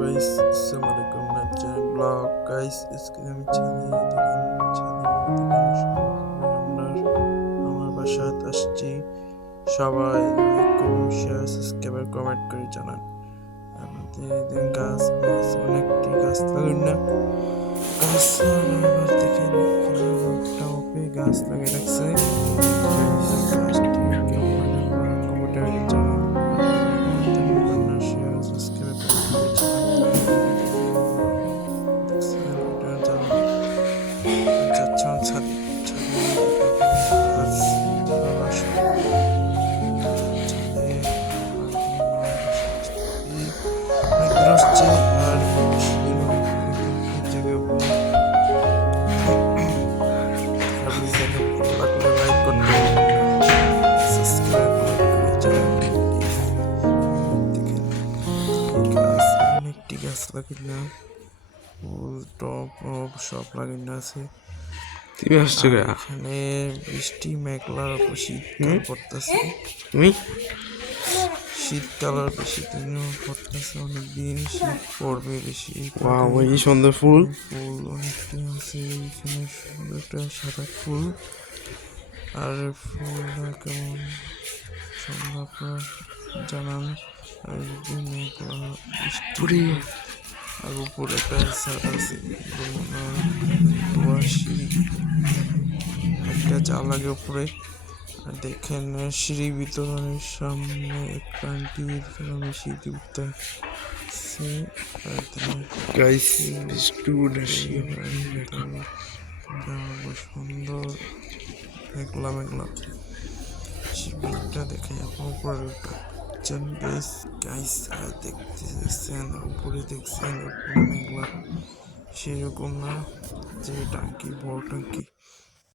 Guys, আসসালামু আলাইকুম। নাচার blog guys, আজকে আমি ছাদে আমার বাসায় আসছি। সবাই লাইক করুন, শেয়ার, সাবস্ক্রাইব, কমেন্ট করে জানান। আমাদের গাছ অনেকটি গাছ লাগান না, গাছ আবার দেখেন টপে গাছ লাগিয়ে রাখছে। অনেকটি গাছ লাগাইলাম, ফুল টপ সব লাগানো আছে। এখানে বৃষ্টি মেঘলার উপর শীতকাল পড়তেছে। শীতকাল আর বেশি দিন পড়তেছে, অনেকদিন শীত পড়বে বেশি। সুন্দর ফুল ফুল অনেকটি আছে এখানে, সুন্দর একটা সাদা ফুল। আর ফুলটা কেমন সুন্দর আপনার জানান। আর যদি মেঘলা বৃষ্টি আর উপরে একটা ছাদ আছে, সিঁড়ি একটা জাল লাগে উপরে। আর দেখেন সিঁড়ি বিতরণের সামনে একটা আন্টি সিঁড়ি উঠতে সুন্দর মেঘলা মেঘলা সিঁড়িটা দেখে এখন উপরে দেখতেছেন উপরে, দেখছেন উপরে মেঘলা সেরকম না, যে টাঙ্কি বড় টাঙ্কি